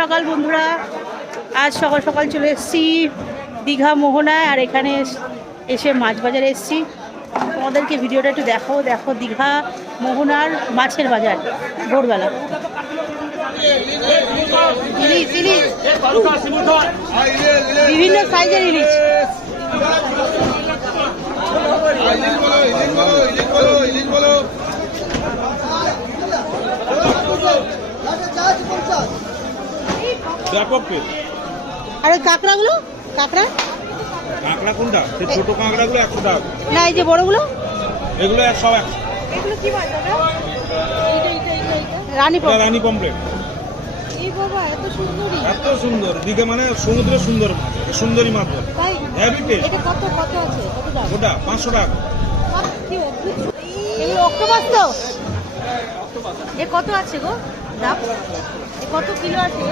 সকাল বন্ধুরা, আজ সকাল সকাল চলে এসেছি দীঘা মোহনায়। আর এখানে এসে মাছ বাজারে এসেছি। তোমাদেরকে ভিডিওটা একটু দেখো। দেখো দীঘা মোহনার মাছের বাজার ভোরবেলা। ইলিশ ইলিশ বিভিন্ন সাইজের ইলিশ। আর ওই কাঁকড়াগুলো, কাঁকড়া কাঁকড়া কোনটা? ছোট কাঁকড়াগুলো 100 টাকা। না, এই যে বড়গুলো, এগুলো 100 টাকা। এগুলো কি মাছ দাদা? রানী রানী পমফ্রেট। এই বাবা, এত সুন্দরী, এত সুন্দর। দীঘা মানে সমুদ্রের সুন্দর মাছ, সুন্দরী মাছ বলে। তাই? Heavy taste. এটা কত কত আছে? কত দাম? ওটা 500 টাকা। কি অদ্ভুত। এই অক্টোপাস তো? এ কত আছে গো দাম? এ কত কিলো আছে?